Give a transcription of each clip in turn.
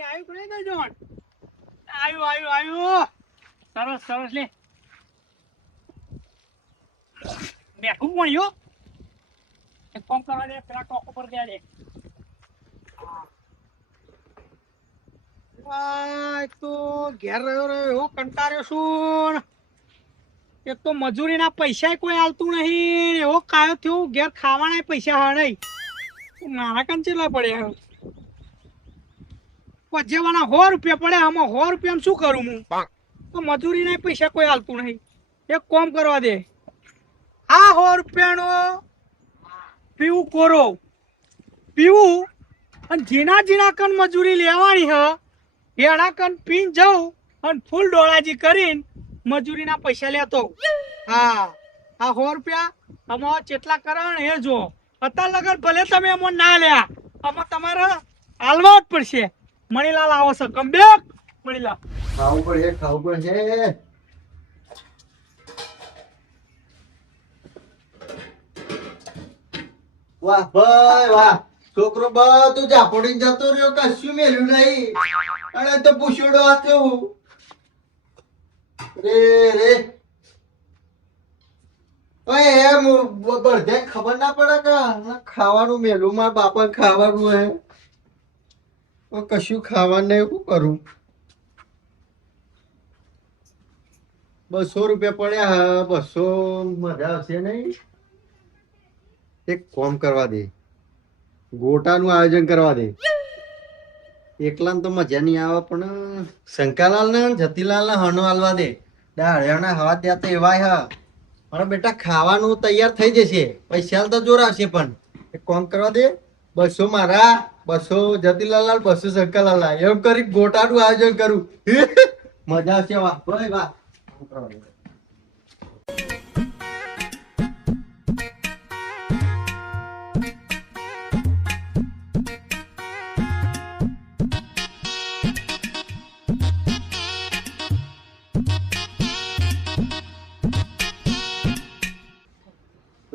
પાણી આવ્યું કે નહીં દેજો? આવ્યું. સરસ લે. બેઠું મળ્યું. એક કામ કરવા દે, પેલા ટોક ઉપર દે દે. એક તો ઘેર રહ્યો એવો કંટાળ્યો છું. એક તો મજૂરીના પૈસા કોઈ આલતું નહીં. એવો કાયો થયો ઘેર ખાવાના પૈસા હા નહીં. મારા કાન ચેટલા પડ્યા? પજેવાના 100 રૂપિયા પડે. આમાં 100 રૂપિયામાં શું કરું હું? તો મજૂરીના પૈસા કોઈ આલતું નહીં. એક કામ કરવા દે. આ 100 રૂપિયાનો પીવું કોરો પીવું અને જીના કન મજૂરી લેવાની હ એના કન પીન જાઉં અને ફૂલ ડોળાજી કરીને મજૂરીના પૈસા લેતો. હા, આ 100 રૂપિયા આમાં જેટલા કરણ એ જો. અત્યાર લગન ભલે તમે એમાં ના લ્યા, આમાં તમારે હાલવા જ પડશે. મણીલાલ આવો છો કમબેક. મણીલાલ ખાવું પડશે. વાહ ભાઈ વાહ, છોકરો બધું ઝાપડી જતો રહ્યો, કશું મેલ્યું નહીં. અને તો પૂછડો હતું રે ઓય એમ બધે ખબર ના પડે કે ખાવાનું મેલું મારા બાપા ખાવાનું હે. કશું ખાવાનું નહીં, શું કરું? 200 રૂપિયા પડ્યા હા. 200 મજા આવશે નહીં. એક કોમ કરવા દે, ગોટાનું આયોજન કરવા દે. એકલા તો મજા નહીં આવે, પણ શંકાલાલ ને જતીલાલ ને હનો હાલવા દે. દાળિયાના હવા ત્યાં તો એવા હા. મારા બેટા ખાવાનું તૈયાર થઈ જશે, પૈસા તો જોર આવશે. પણ એક કોમ કરવા દે, 200 મારા, 200 જતીલાલ, 200 શંકાલાલ, એમ કરી ગોટાનું આયોજન કરું. મજા આવશે. વાહ ભાઈ વાહ.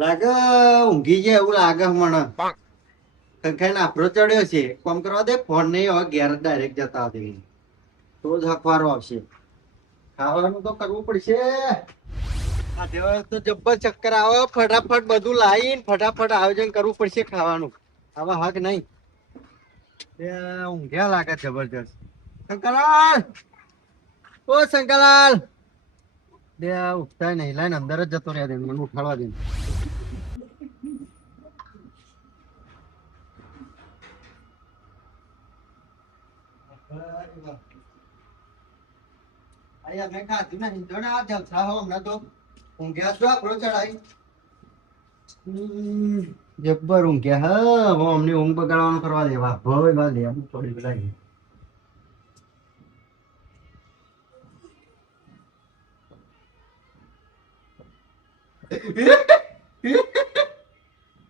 લાગે ઊંઘી જાય એવું લાગે મને. ખાઈને આફરો ચડ્યો છે. કોમ કરવા દે, ફોન નહીં હવે ઘેર ડાયરેક્ટ જતા દે તો જ હકવારો આવશે. ખાવાનું તો કરવું પડશે. આ દેવા તો જબ્બર ચક્કર આવે. ફટાફટ બધું લાવીને ફટાફટ આયોજન કરવું પડશે ખાવાનું. આવા હક નહીં. ઊંઘ્યા લાગે જબરજસ્ત. શંકરલાલ, ઓ શંકરલાલ, દે ઉઠતા નહીં. લાઈને અંદર જ જતો રહ્યા દે, મને ઉઠાડવા દે. મેં ખાધું નહીં. જો ને આ જલસા હો હમણાં તો ઊંઘ્યા છો. આપણો ચડાઈ જબ્બર ઊંઘ્યા. હા, હવે અમને ઊંઘ બગાડવાનું કરવા દેવા ભાઈ વા લે થોડી લાગી.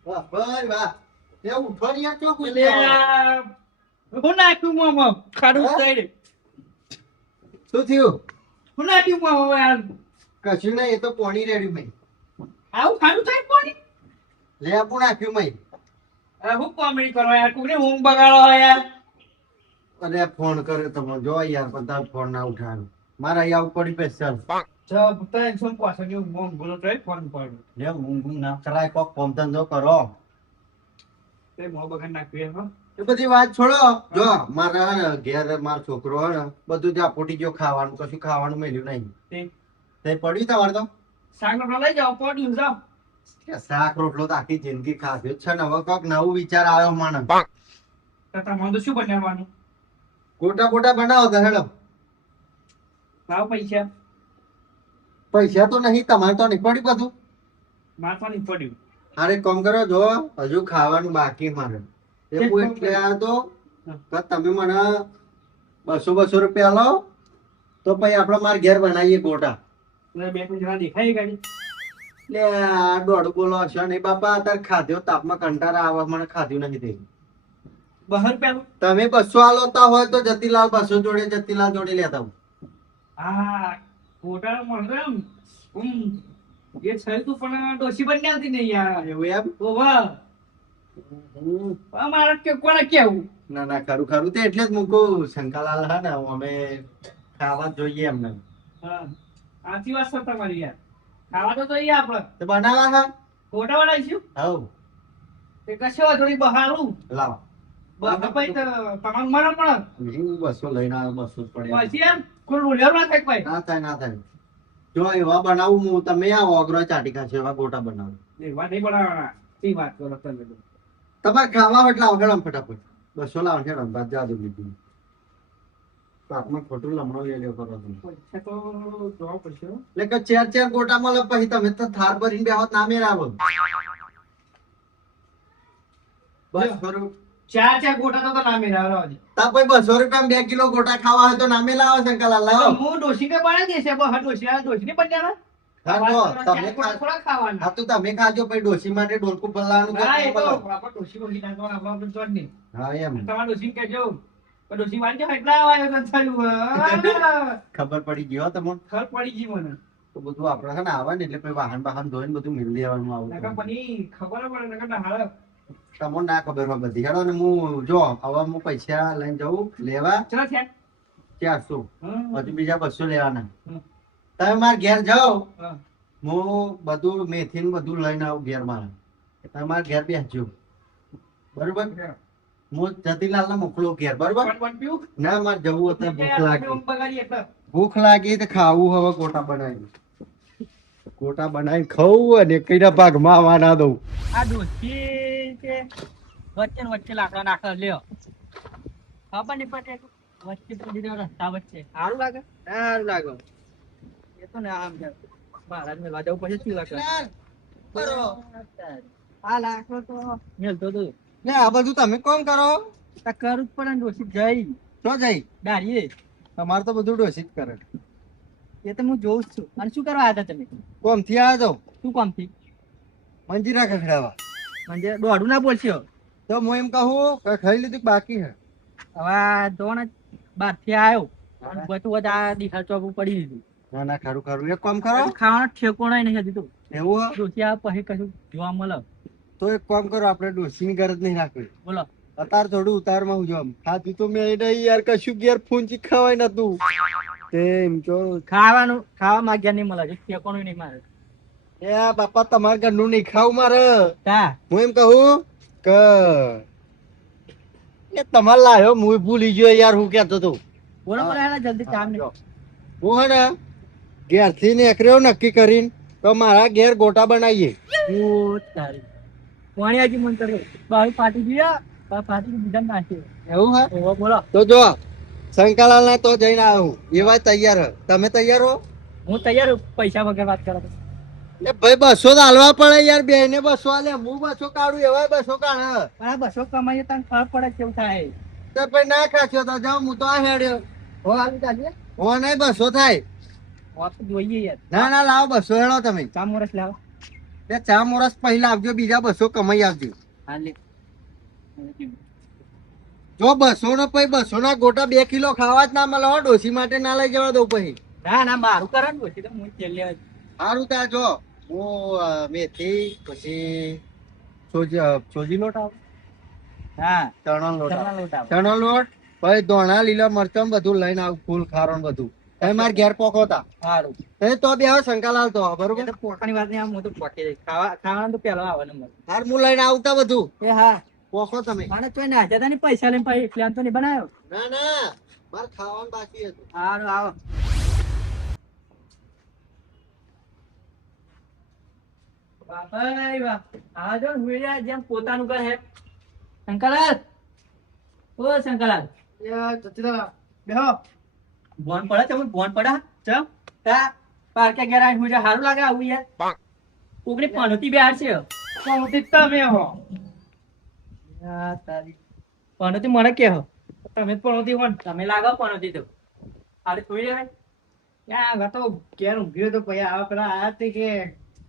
વાહ ભાઈ વાહ. તે ઉઠવાનિયા ચો બોલ્યા. હું નાખ્યું મોમાં ખાડું થઈ. શું થયું? હું નાખ્યું મોમાં યાર. કશું નહીં, એ તો પોણી રેડ્યું મેં. આવું ખાડું થાય કોની? લે આપું નાખ્યું મેં. હું કોમેડી કરવા યાર, કોને ઊંઘ બગાડો યાર. અરે ફોન કર્યો તમે જો યાર, પણ તાર ફોન ના ઉઠાડ્યો. મારે અહીંયા આવું પડી સ્પેશિયલ. બોલો તો ફોન પડ્યો. લે ઊંઘ ના કરાય, કોક કોમ ધંધો કરો. તે મો બગાડ નાખ્યું એ બધી વાત છોડો. જો મારા ઘેર મારો છોકરો હે ને બધું ત્યાં પોટી ગયો ખાવાનું, કશું ખાવાનું મેલ્યું નહીં. તે પડ્યું તમારે તો શાક રોટલો લઈ જાઓ, પડ્યું જાઓ. શાક રોટલો તો આખી જિંદગી ખાધો જ છે ને. હવે કોક નવું વિચાર આવ્યો મને. તમારે તો શું બનાવવાનું? ગોટા બોટા બનાવો તો હેડો. લાવો પૈસા. પૈસા તો નહીં, તમારે તો નહીં પડ્યું બધું. મારે તો નહીં પડ્યું. અરે કોમ કરો, જો હજુ ખાવાનું બાકી મારે. તમે મને 200 રૂપિયા લો તો પછી આપડે મારે ઘેર બનાવીએ ગોટા. બે જણા દેખાય ગાડી. લે દોઢ બોલો હશે નહીં બાપા. અત્યારે ખાધ્યો તાપમાં કંટાળા આવે, મને ખાધ્યું નથી તે. 200 રૂપિયા તમે 200 આલોતા હોય તો જતીલાલ 200 જોડે જતીલાલ જોડે લેતા હું. હા, ગોટા મળે એમ. એ થયું તું પણ ડોસી બની આવતી નહીં યાર. એવું એમ? ઓ વાહ. મારે કે કોને કેવું ના ના ખરું ખરું તે એટલે જ મૂકું શંકાલાલ હા ને અમે ખાવા જ જોઈએ એમને હા સાચી વાત છે તમારી યાર ખાવા તો જોઈએ આપણે તો બનાવા હા ફોટા બનાવીશું હવ તે કશો થોડી બહારું લાવો ભાઈ તમારું મરણ પણ હું 200 લઈને આવ્યો 200 જ પડ્યા પછી એમ કોઈ રૂલ્યો ના થાય ભાઈ ના થાય ના થાય જો એવા બનાવું હું તમે આવો ઓગરો ચાટી ખાશો એવા ગોટા બનાવું એવા નહીં બનાવવાના શી વાત કરો તમે તો. તમારે ખાવા એટલે આવો હેડો ફટાફટ 200 લાવો હેડો બાદ જાદુ લીધું પાકમાં ખોટું લમણો લઈ લ્યો કરો તમે પૈસા તો જોવા પડશે હો. એટલે કે ચાર ચાર ગોટા મળે પછી તમે તો થાર ભરીને બેહોત ના મેરાવો બસ ખરું ચાર ચાર ગોટા તો ના મેળાવવા દે. તા પછી 200 રૂપિયા 2 કિલો ગોટા ખાવા હોય તો નામે લાવો શંકરલાલ તો લાવો હું ડોશી કે બનાવી દેશે બહાર ડોશી ને બન્યા હા તો તમે થોડા ખાવાના હા તો તમે ખાજો પછી ડોસી માટે ડોલકું પલાળવાનું હા એ તો કરવાનું. આપણે ડોશી બોલી નાખવાના આપણે તો જ નહીં. હા એમ તમારા ડોશી ને કહેજો કે ડોશી વાંચો એટલા આવ્યો તો થયું ખબર પડી ગયો તમને ખબર પડી ગઈ મને તો બધું આપણે છે ને આવે ને એટલે પછી વાહન વાહન ધોઈને બધું મિલ દેવાનું નકર આવું પછી ખબર પડે નકર ના હાલે તમને ના ખબર હોય બધી હેડો ને હું જો હવે હું પૈસા લઈને જઉં લેવા ચલો છે 400 હજુ બીજા 200 લેવાના હમ. તમે મારા ઘેર જાઓ હા હું બધું મેથી ને બધું લઈને આવું ઘેર મારા તમે મારા ઘેર બેસજો બરોબર હું જતીલાલ ને મોકલું ઘેર બરોબર પણ પીવું ના મારે જવું હતું ભૂખ લાગી બગાડી એટલે ભૂખ લાગી તો ખાવું હવે ગોટા બનાવી ગોટા બનાવી ખાવું અને કઈના ભાગમાં આવવા ના દઉં આ ડોશી કે વચ્ચે ને વચ્ચે લાકડા નાખે લ્યો ખબર નહીં પડે વચ્ચે પડી રહ્યો રસ્તા વચ્ચે સારું લાગે સારું લાગે એ તો ને આમ છે મહારાજ મેળવા જવું પછી શું લાગે આ લાકડો તો મેલતો તો ને આ બધું તમે કોણ કરો આ કરું જ પડે ને ડોશી જઈ શું જઈ દાડીએ તમારે તો બધું ડોસી જ કરે એ તો હું જોઉં જ છું અને શું કરવા આવ્યા હતા તમે કોમ થી આવ્યા છો શું કામથી મંજીરા ખખડાવા म्हणजे દોડું ના બોલશો તો હું એમ કહું કે ખાઈ લીધું કે બાકી હે હવે જો ને બહારથી આવ્યો અને બધું બધા દીખા ચોક પડી દીધું ના ના ખરું ખરું એક કામ કરો ખાવાનો ઠેકોણો નહીં હજી તો એવું હે? ડોસી આ પછી કશું જોવા મળે તો એક કામ કરો આપણે ડોસીની ગરજ નહીં રાખવી બોલો અત્યારે થોડું ઉતારમાં હું જોમ ખાધું તો મેં નહીં યાર કશું ઘેર ફૂંચી ખવાય નતું તે એમ કહો ખાવાનું ખાવા માંગ્યા નહીં મળે હજી ઠેકોણું નહીં મારે એ બાપા તમારા ઘરનું નહીં ખાવું મારે તા હું એમ કહું કે એ તમારે લાયો હું ભૂલી ગયો યાર હું કહેતો તો બોલો બોલો હેલા જલ્દી કામ નહીં હું હે ને ઘેરથી નીકળ્યો નક્કી કરીને તો મારા ઘેર ગોટા બનાવીએ તારી પાણી આજી મન કરે બાવી પાટી ગયા પાટી બીજા નાખી એવું હે એવો બોલો તો જો શંકાલાલ ના તો જઈને આવું એવા તૈયાર હે તમે તૈયાર હો હું તૈયાર છું. પૈસા વગર વાત કરો એ ભાઈ 200 તો હાલવા પડે યાર બે ને 200 આલે હું 200 કાઢું એવા 200 કાઢ આ 200 કમાઈએ તને ખબર પડે કેવું થાય તો ભાઈ ના ખાશો તો જાઉં હું તો આ હેડ્યો હો આવી ચાલીએ હો નહીં 200 થાય વાત તો જોઈએ યાર ના ના લાવો 200 હેડો તમે ચા મોરસ લાવો બે 4 વર્ષ પહેલા આવજો બીજા 200 કમાઈ આવજો હા લે જો 200 નો પછી 200 ના ગોટા 2 કિલો ખાવા જ ના મળે હો ડોસી માટે ના લઈ જવા દઉં પછી ના ના મારું કરે ને પછી તો હું તેલ લેવા સારું ત્યાં જો હું મેથી પછી સોજી લોટ આવે હા ચણા લોટ આવે. ચણા લોટ આવે. ચણા લોટ પછી ધોણા લીલા મરચમ બધું લઈને આવું ફૂલ ખારો ને બધું તમે મારે ઘેર પોકોતા સારું એ તો બે શંકાલાલ તો બરોબર એ તો પોતાની વાત નહીં આમ હું તો પોકે ખાવાનું તો પેલો આવે નંબર હાર હું લઈને આવતા બધું એ હા પોકો તમે મને તો ના જતા ને પૈસા લઈને પછી પ્લાન તો નહીં બનાવ્યો ના ના મારે ખાવાનું બાકી હતું સારું આવો બાપાઈ વાહ આ જો હુઈરા જેમ પોતાનું ઘર હે શંકરલાલ ઓ શંકરલાલ બેહો બોન પડે તમે બોન પડે ચમ તા પાર્કે ઘેર આવીને હુઈરા સારું લાગે આવું યાર કોકની પનોતી બેહાર છે પનોતી તમે હો યાર તારી પનોતી મને કે હો તમે જ પનોતી હો ને. તમે લાગો પનોતી તો આરે થોડી રે યાર આ તો ઘેર ઊંઘ્યો તો પછી આવા પેલા આયા તે કે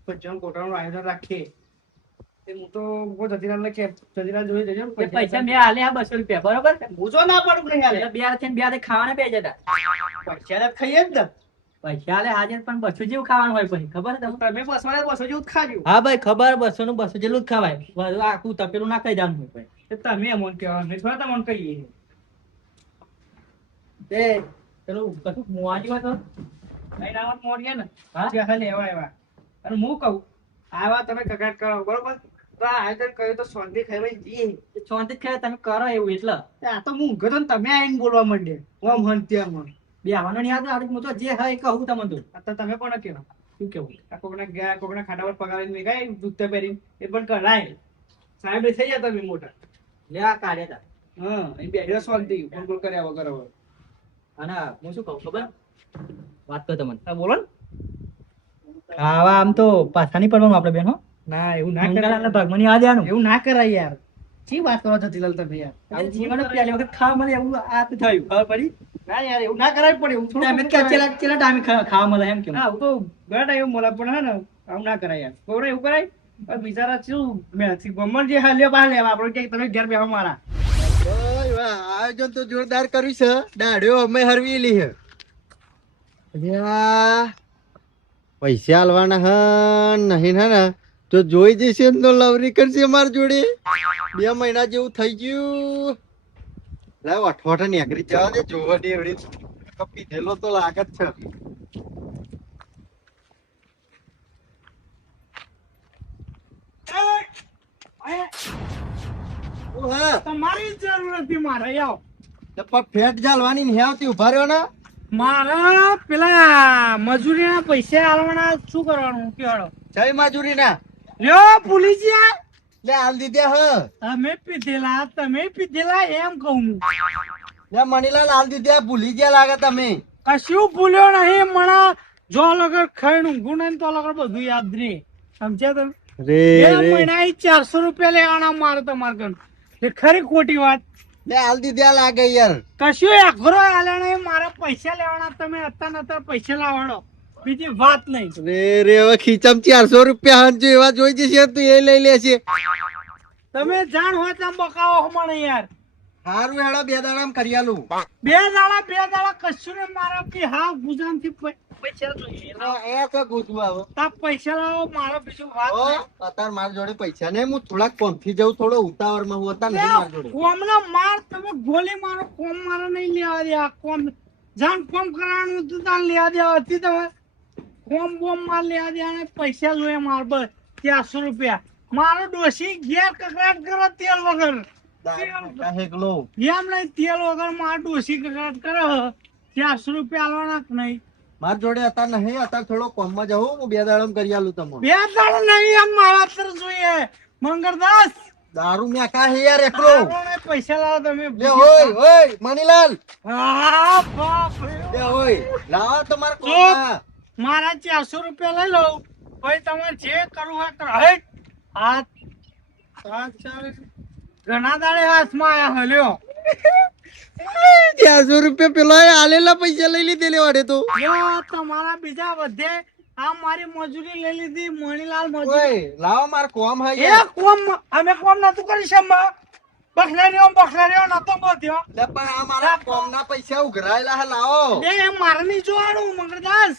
ભજન કોટાનું આયોજન રાખીએ તે હું તો બહુ જતીરામને કે જતીરામ જોઈ જજો ને પૈસા મેં હાલે આ 200 રૂપિયા બરોબર હું જો ના પાડું નહીં હાલે બે હાથે ને બે હાથે ખાવાના બે જતા પૈસા ને ખાઈએ જ ને પૈસા હાલે હાજર પણ 200 જેવું ખાવાનું હોય પછી ખબર છે તમને તમે 200 જેવું જ ખાજો હા ભાઈ ખબર 200 નું 200 જેટલું જ ખવાય બધું આખું તપેલું ના ખાઈ જવાનું હોય ભાઈ એ તમે અમોન કહેવા અમે થોડા તમને કહીએ તે પેલું કશું મોવાજી હોય તો કઈ નામ મોડીએ ને હા હા લેવા એવા અને હું કહું આવા તમે કગાટ કરો બરોબર તો આ આયોજન કર્યું તો શાંતિ ખાઈ જી શાંતિ ખાઈ તમે કરો એવું એટલે આ તો હું ઊંઘો તો ને તમે આવીને બોલવા માંડે ઓમ હન ત્યાં બે આવવાનો નહીં આવતો આડું હું તો જે હોય એ કહું તમને તો અત્યારે તમે પણ કહો શું કેવું આ કોકના ગયા કોકના ખાટા પર પગારીને મેગાય જૂતા પહેરીને એ પણ કરાય સાહેબ થઈ ગયા તમે મોટા લે આ કાઢ્યા હતા હા એ બેઠા શાંતિ ફોન કોલ કર્યા વગર હવે અને હું શું કહું ખબર વાત તો તમને હા બોલો ને આવા આમ તો પાછા નહીં પડવાનું આપણે બેન હો ના એવું ના કરાય ભગવાન યાદ આનું એવું ના કરાય યાર શી વાત કરો છો તિલાલ તમે યાર જીવન પહેલી વખત ખાવા મળે એવું આ તો થયું ખબર પડી ના યાર એવું ના કરાય પડે એવું થોડું તમે ચેલા ટાઈમે ખાવા મળે એમ કેમ હા હું તો ઘણા ટાઈમ મળે પણ હે ને આવું ના કરાય યાર કોને એવું કરાય બિચારા શું મેથી ગમણ જે હાલ્યો બહાર લેવા આપણે કે તમે ઘર બેહવા મારા આયોજન તો જોરદાર કર્યું છે દાઢ્યો અમે હરવી હે પૈસા આલવાના હ નહીં હે ને તો જોઈ જશે ને તો લવરી કરશે મારી જોડે 2 મહિના જેવું થઈ ગયું લાવ અઠવાડિયા નીકળી જવા દે જોવા દે એવડી કપી ધેલો તો લાગત છે તમારી જરૂર નથી મારે આવો પણ ફેટ જાલવાની ને આવતી ઉભા રહ્યો ને મારા પેલા મજૂરીના પૈસા આલવાના શું કરવાનું કેવાડો જય મજૂરી ના લ્યો ભૂલી ગયા લે હાલ દીધે હ તમે પીધેલા એમ કહું હું લે મણીલાલ હાલ દીધે ભૂલી ગયા લાગે તમે કશું ભૂલ્યો નહીં મને જો લગર ખાઈને ઊંઘું નહીં તો લગર બધું યાદ નહીં સમજ્યા તમે રે બે મહિના 400 રૂપિયા લેવાના મારે તમારે કન એ ખરી ખોટી વાત લે હાલ દીધે લાગે યાર કશું અઘરો આલે નહીં મારા પૈસા લેવાના તમે અત્યારે પૈસા લાવવાનો બીજી વાત નહીં રે હવે ખીચમ 400 રૂપિયા હંજો એવા જોઈ જશે તો એ લઈ લેશે તમે જાણ હોય તો બકાવો મને યાર હારું હેડો 2 દાડામાં કરી આલું 2 દાડા કશું ને મારા કે હા ગુજામ થી પૈસા જોઈએ એ તો ગોતું આવો તા પૈસા લાવો મારો બીજું વાત નહીં અત્યારે મારા જોડે પૈસા નહીં હું થોડાક કોમથી જઉં થોડો ઉતાવળમાં હું હતા નહીં મારા જોડે કોમનો માર તમે ગોલી મારો કોમ મારો નહીં લેવા દે આ કોમ જાણ કોમ કરવાનું તો તાન લેવા દે હતી તમે કોમ બોમ માર લેવા દે અને પૈસા જોઈએ માર બસ 400 રૂપિયા મારો ડોશી ઘેર કકડાટ કરે તેલ વગર એમ નહીં તેલ વગર મારો ડોશી કકડાટ કરે 400 રૂપિયા આલવાના જ નહીં મારા જોડે અત્યારે નહીં અત્યારે થોડો કોમમાં જવું હું 2 દાડામાં કરી આલું તમને 2 દાડા નહીં એમ મારા તર જોઈએ મંગળદાસ દારૂ મેં કા હે યાર એકલો પૈસા લાવો તમે લે ઓય મણીલાલ હા બાપ લે ઓય લાવો તમારા કોમમાં મારા 400 રૂપિયા લઈ લો ભાઈ તમારે જે કરવું હોય કરો હે હાથ ઘણા દાડે હાથમાં આયા હલ્યો 400 રૂપિયા પેલા આલેલા પૈસા લઈ લીધેલે વાડે તો તમારા બીજા વધે આ મારી મજૂરી લઈ લીધી મણીલાલ મજૂરી ઓય લાવો માર કોમ હે એ કોમ અમે કોમ નતું કરી શમા બખલારીઓ નતો બોધ્યો લે પણ આ મારા કોમના પૈસા ઉઘરાયેલા હે લાવો એ મારે નહીં જોવાનું મંગળદાસ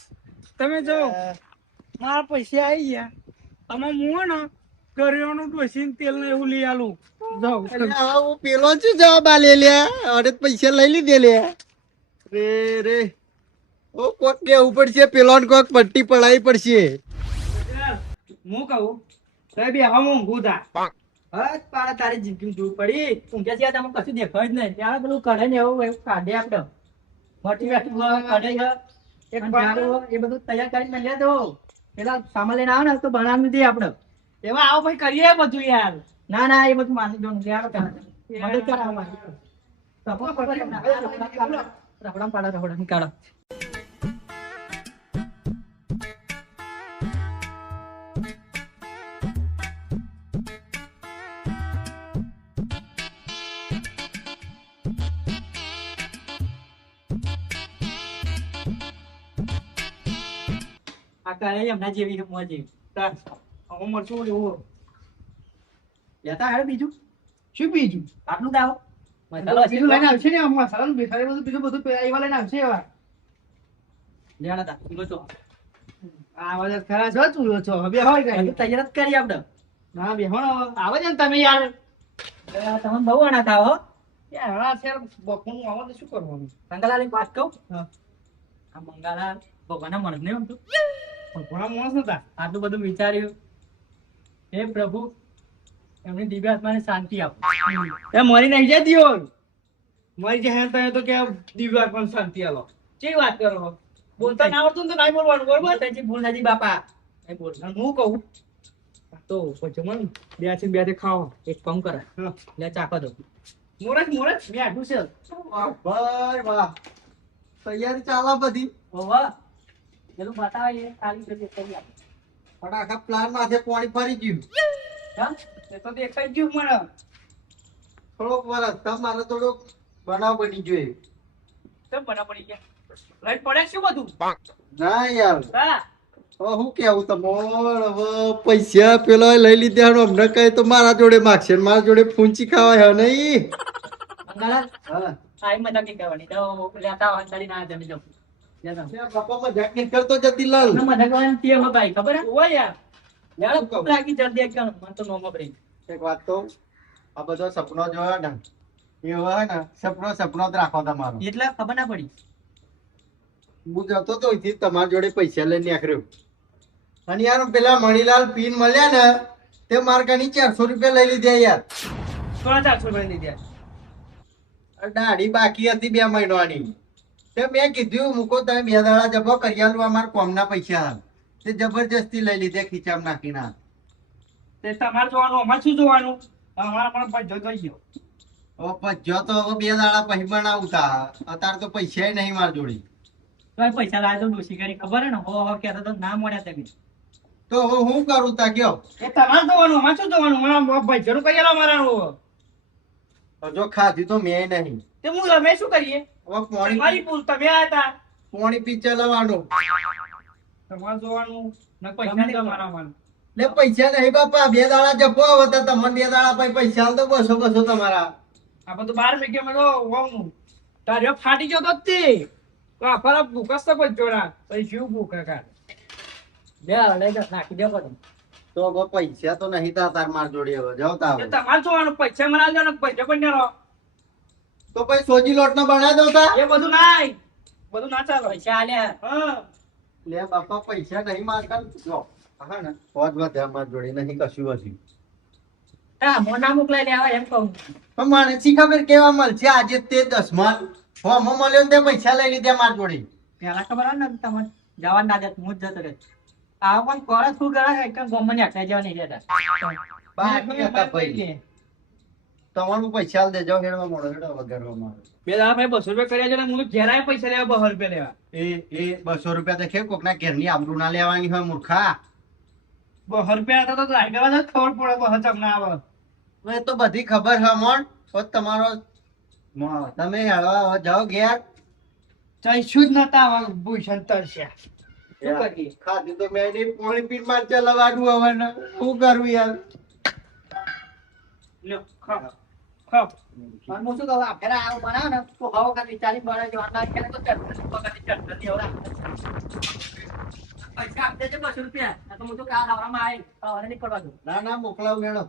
તમે જો મારા પૈસા આવી ગયા તમે હું ને કરિયાણું ડોસીને તેલ ને એવું લઈ આલું જાઉં હું પેલો જ જવાબ આલે લે અરે પૈસા લઈ લીધે લે રે ઓ કોક કેવું પડશે પેલો ને કોક પટ્ટી પડાવી પડશે હું કહું સાહેબ હમ ઊંઘું થા હસ પાડા તારી જિંદગી દૂર પડી ઊંઘ્યા છે તમે કશું દેખાય જ નહીં ત્યારે પેલું કઢાઈ ને એવું કાઢે આપણે મોટી કઢાઈ એક એ બધું તૈયાર કરીને મળ્યા તો પેલા સામાન લઈને આવે ને તો બનાવી દે આપણે એવા આવો ભાઈ કરીએ બધું યાર ના એ બધું માની જો મદદ કરાવો મારી રખડા પાડા રખડા નીકાળો આ કરે હમણાં જેવી મોજ જેવી હું મરચું એવું લેતા આવે બીજું શું બીજું આટલું દાવો બીજું લઈને આવશે ને મસાલા બધું બીજું બધું એવા લઈને આવશે એવા લેવાના તા ચૂલો છો આ વાત ખરા છો ચૂલો છો હવે હોય કઈ તૈયાર જ કરી આપણે ના બે આવે છે ને તમે યાર તમે બહુ અનાથ આવો હા છે બપોરનું આવો તો શું કરવાનું? મંગલાલ એક વાત કહું હા. આ મંગલાલ ભગવાનના માણસ નહીં હોતું પણ ઘણા માણસ નતા. આટલું બધું વિચાર્યું હે પ્રભુ એમની દિવ્ય આત્માને શાંતિ આપો એ મરી નહીં જતી હોય. મરી જાય તો તો કે દિવ્યા પણ શાંતિ આલો. કેવી વાત કરો બોલતા ના આવડતું ને તો નહીં બોલવાનું, બરોબર? બોલતાજી ભૂલ નથી બાપા એ બોલ અને હું કહું તો પછી મને બે થી ખાઓ. એક કામ કરે હા. લે ચાખો દો મોરસ મેં આટલું છે. વાહ ભાઈ વાહ, તૈયારી ચાલે બધી. ઓવા પેલું બતાવે એ ખાલી કરી કરી આપો પણ આખા પ્લાન માથે પાણી ફરી ગયું. હા એ તો દેખાઈ ગયું મને. થોડોક વરસ તમારે થોડોક બનાવ બની જોઈએ. કેમ બના પડી ગયા? લાઈટ પડે શું બધું? ના યાર, હા. હવે હું કેવું તમારે, હવે પૈસા પેલો લઈ લીધા અમને કઈ તો મારા જોડે માગશે ને મારા જોડે ફૂંચી ખાવાય હે નહીં. મંગલાલ હા. આઈ મજા નહીં કરવાની તો લેતા હોય ચડી ના જમી જાઉં લેતા ત્યાં બાપા મજાક નહીં કરતો જતીલાલ. ના મજા કરવાની તે હો ભાઈ ખબર હે ઓય યાર. લેડો ભૂખ લાગી જલ્દી એક જણ મને તો નોમો બ્રેક એક વાત તો, આ બધો સપનો જો હે ને એ હોય ને સપનો જ રાખો તમારો. એટલે ખબર ના પડી હું જતો તો અહીંથી તમારા જોડે પૈસા લઈને નીકળ્યો અને યાર પેલા મણીલાલ પીન મળ્યા ને તે માર્કાની 400 રૂપિયા લઈ લીધા યાર. 400 લઈ લીધા. દાઢી બાકી હતી 2 મહિનાની. તે મેં કીધું મૂકો તમે 2 દાડા જબો કરી આલું અમારા કોમના પૈસા. તે જબરજસ્તી લઈ લીધે ખીચામાં નાખીને. તે તમારે જોવાનું, અમારે શું જોવાનું? અમારા પણ ભાઈ જોઈ ગયો. હવે પજ્યો તો હવે 2 દાડા પછી બનાવતા, અત્યારે તો પૈસા નહીં મારા જોડે. તો એ પૈસા લાવે તો ડોસી કરી ખબર હે ને હો કહેતા તો ના મળ્યા તમે તો હવે હું કરું તા કયો? એ તમારે જોવાનું, અમારે શું જોવાનું? મારા ભાઈ જરૂર કઈ આલો મારા. હજો ખાધી તો મેં નહીં. તે હું અમે શું કરીએ? હવે તમારી પાણી ભૂલ, તમે આયા હતા. પાણી પી ચલાવવાનું. તમારે જોવાનું ને પૈસા નહીં તમારા માન. લે પૈસા નહીં બાપા, 2 દાડા જપો હવે તો તમને 2 દાડા પછી પૈસા આલ તો 200 તમારા. આ બધું 12 રૂપિયા માં વાવનું. તારે ફાટી ગયો તો જ તે. તો આ ફરા ભૂકસ તો કોઈ જોડા. પછી શું ભૂખ કાકા? બે લઈ દસ નાખી દો બધું તો હવે પૈસા તો નહીં તા તાર માર જોડે, હવે જાવ તા એ હવે. તમારે જોવાનું, પૈસા મને આલજો ને પૈસા પણ ના રહો. તો પછી સોજી લોટ નો બનાવી દો તા. એ બધું નાય. બધું ના ચાલો. પૈસા આલ્યા હા. લે બાપા પૈસા નહીં મારતા જો. હા ને પોત વધ્યા માર જોડે નહીં કશું વધ્યું. હા મોના મોકલાઈ લેવા એમ કહું પણ મને શી ખબર કેવા મળશે આજે તે 10માં ફોર્મ મળ્યો ને તે પૈસા લઈ લીધા માર જોડે. પેલા ખબર હોય ને તમને જવા ના દેત હું જ જતો રહે આ પણ કોરસ શું કરે એક ગમની આટલા જવા નહીં દેતા બાકી હતા ભાઈ. તમારું પૈસા આલ દેજો હેડવા મોડો હેડો વગરવા મારો. બે દાડા ભાઈ 200 રૂપિયા કર્યા છે ને હું ઘેર આવીને પૈસા લેવા 200 રૂપિયા લેવા. એ 200 રૂપિયા તો ખેર કોકના ઘેરની આબરૂ ના લેવાની હોય મૂર્ખા. 200 રૂપિયા હતા તો લાઈ દેવા જ ખબર પડે 200 ચમના આવે. એ તો બધી ખબર છે મોણ. તો તમારો તમે હળવા હવે જાઓ ઘેર. જઈશું જ નતા આવા ભૂષણ તરસ્યા. શું કરીએ? ખાધું તો મેં નહીં, પાણી પીને માર ચલાવવાનું હવે ને. શું કરું યાર? લ્યો ખાઓ ખાઓ. અને હું શું કહું આપણે આવું બનાવ ને તો હવે ખાલી 40 બનાવી જવા ના કે તો ચટણી એવડા પૈસા આપી દેજો 200 રૂપિયા તો હું તો કાલ આવવામાં આવી હવે નહીં પડવા દઉં ના ના મોકલાવું હેડો.